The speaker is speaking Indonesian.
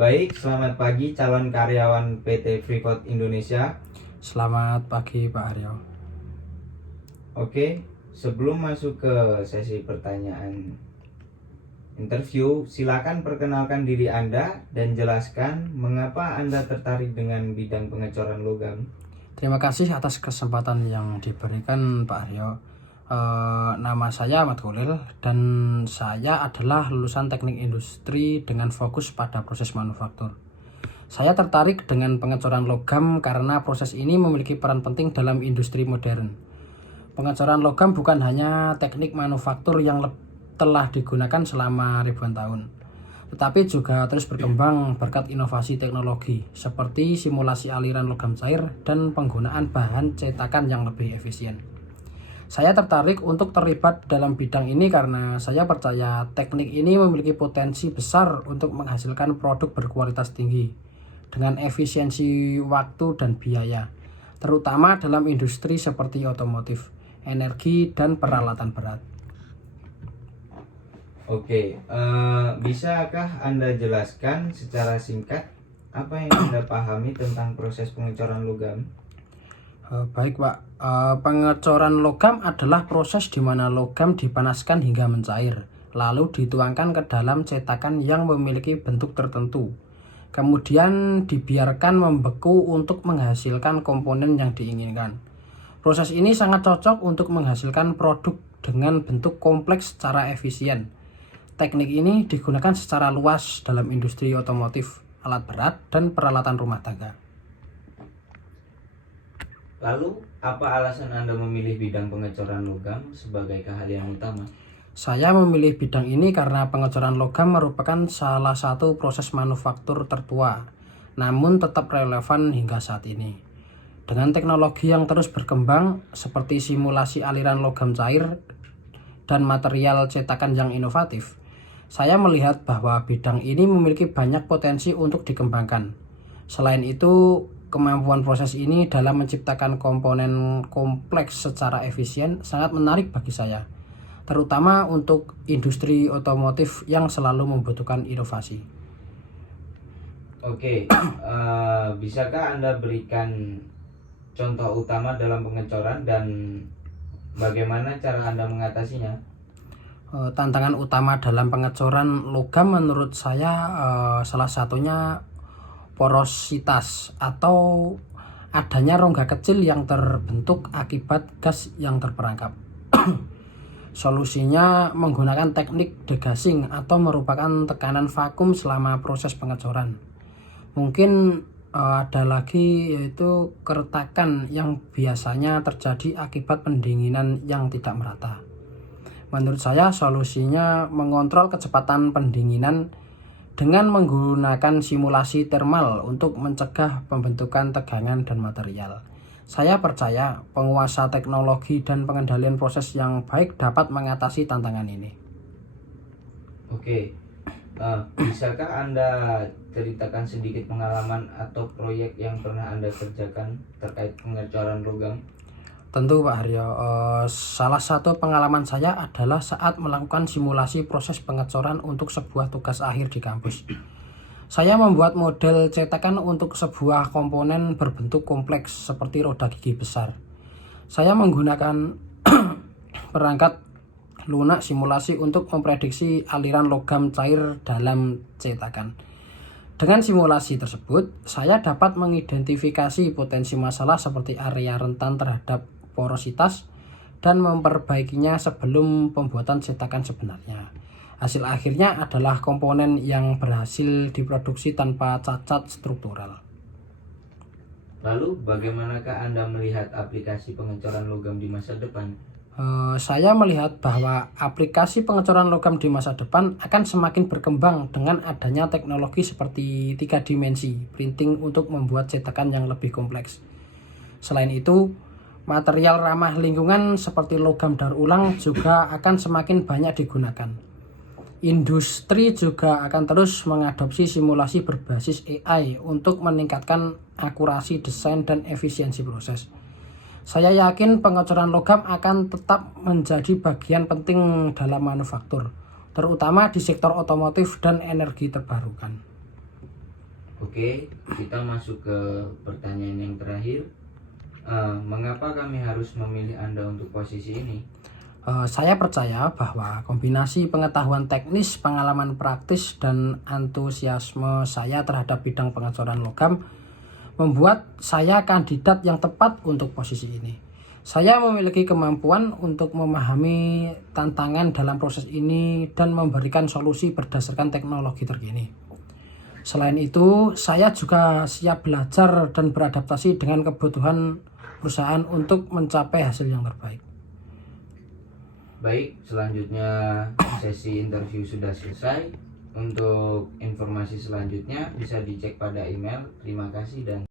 Baik, selamat pagi calon karyawan PT Freeport Indonesia. Selamat pagi Pak Aryo. Oke, sebelum masuk ke sesi pertanyaan interview, silakan perkenalkan diri Anda dan jelaskan mengapa Anda tertarik dengan bidang pengecoran logam. Terima kasih atas kesempatan yang diberikan Pak Aryo. Nama saya Ahmad Khalil dan saya adalah lulusan teknik industri dengan fokus pada proses manufaktur. Saya tertarik dengan pengecoran logam karena proses ini memiliki peran penting dalam industri modern. Pengecoran logam bukan hanya teknik manufaktur yang telah digunakan selama ribuan tahun, tetapi juga terus berkembang berkat inovasi teknologi seperti simulasi aliran logam cair dan penggunaan bahan cetakan yang lebih efisien. Saya tertarik untuk terlibat dalam bidang ini karena saya percaya teknik ini memiliki potensi besar untuk menghasilkan produk berkualitas tinggi dengan efisiensi waktu dan biaya, terutama dalam industri seperti otomotif, energi, dan peralatan berat. Oke, bisakah Anda jelaskan secara singkat apa yang Anda pahami tentang proses pengecoran logam? Baik Pak, pengecoran logam adalah proses di mana logam dipanaskan hingga mencair, lalu dituangkan ke dalam cetakan yang memiliki bentuk tertentu. Kemudian dibiarkan membeku untuk menghasilkan komponen yang diinginkan. Proses ini sangat cocok untuk menghasilkan produk dengan bentuk kompleks secara efisien. Teknik ini digunakan secara luas dalam industri otomotif, alat berat, dan peralatan rumah tangga. Lalu, apa alasan Anda memilih bidang pengecoran logam sebagai keahlian utama? Saya memilih bidang ini karena pengecoran logam merupakan salah satu proses manufaktur tertua, namun tetap relevan hingga saat ini. Dengan teknologi yang terus berkembang, seperti simulasi aliran logam cair dan material cetakan yang inovatif, saya melihat bahwa bidang ini memiliki banyak potensi untuk dikembangkan. Selain itu, kemampuan proses ini dalam menciptakan komponen kompleks secara efisien sangat menarik bagi saya, terutama untuk industri otomotif yang selalu membutuhkan inovasi. Oke, bisakah Anda berikan contoh utama dalam pengecoran dan bagaimana cara Anda mengatasinya? Tantangan utama dalam pengecoran logam menurut saya salah satunya porositas atau adanya rongga kecil yang terbentuk akibat gas yang terperangkap. Solusinya menggunakan teknik degassing atau merupakan tekanan vakum selama proses pengecoran. Mungkin ada lagi yaitu keretakan yang biasanya terjadi akibat pendinginan yang tidak merata. Menurut saya solusinya mengontrol kecepatan pendinginan dengan menggunakan simulasi termal untuk mencegah pembentukan tegangan dan material. Saya percaya penguasa teknologi dan pengendalian proses yang baik dapat mengatasi tantangan ini. Oke, bisakah Anda ceritakan sedikit pengalaman atau proyek yang pernah Anda kerjakan terkait pengecoran logam? Tentu Pak Haryo, salah satu pengalaman saya adalah saat melakukan simulasi proses pengecoran untuk sebuah tugas akhir di kampus. Saya membuat model cetakan untuk sebuah komponen berbentuk kompleks seperti roda gigi besar. Saya menggunakan perangkat lunak simulasi untuk memprediksi aliran logam cair dalam cetakan. Dengan simulasi tersebut, saya dapat mengidentifikasi potensi masalah seperti area rentan terhadap porositas dan memperbaikinya sebelum pembuatan cetakan sebenarnya. Hasil akhirnya adalah komponen yang berhasil diproduksi tanpa cacat struktural. Lalu, bagaimanakah Anda melihat aplikasi pengecoran logam di masa depan? Saya melihat bahwa aplikasi pengecoran logam di masa depan akan semakin berkembang dengan adanya teknologi seperti 3 dimensi printing untuk membuat cetakan yang lebih kompleks. Selain itu, material ramah lingkungan seperti logam daur ulang juga akan semakin banyak digunakan. Industri juga akan terus mengadopsi simulasi berbasis AI untuk meningkatkan akurasi desain dan efisiensi proses. Saya yakin pengecoran logam akan tetap menjadi bagian penting dalam manufaktur, terutama di sektor otomotif dan energi terbarukan. Oke, kita masuk ke pertanyaan yang terakhir. Mengapa kami harus memilih Anda untuk posisi ini? Saya percaya bahwa kombinasi pengetahuan teknis, pengalaman praktis, dan antusiasme saya terhadap bidang pengecoran logam membuat saya kandidat yang tepat untuk posisi ini. Saya memiliki kemampuan untuk memahami tantangan dalam proses ini dan memberikan solusi berdasarkan teknologi terkini. Selain itu, saya juga siap belajar dan beradaptasi dengan kebutuhan perusahaan untuk mencapai hasil yang terbaik. Baik, selanjutnya sesi interview sudah selesai. Untuk informasi selanjutnya bisa dicek pada email. Terima kasih dan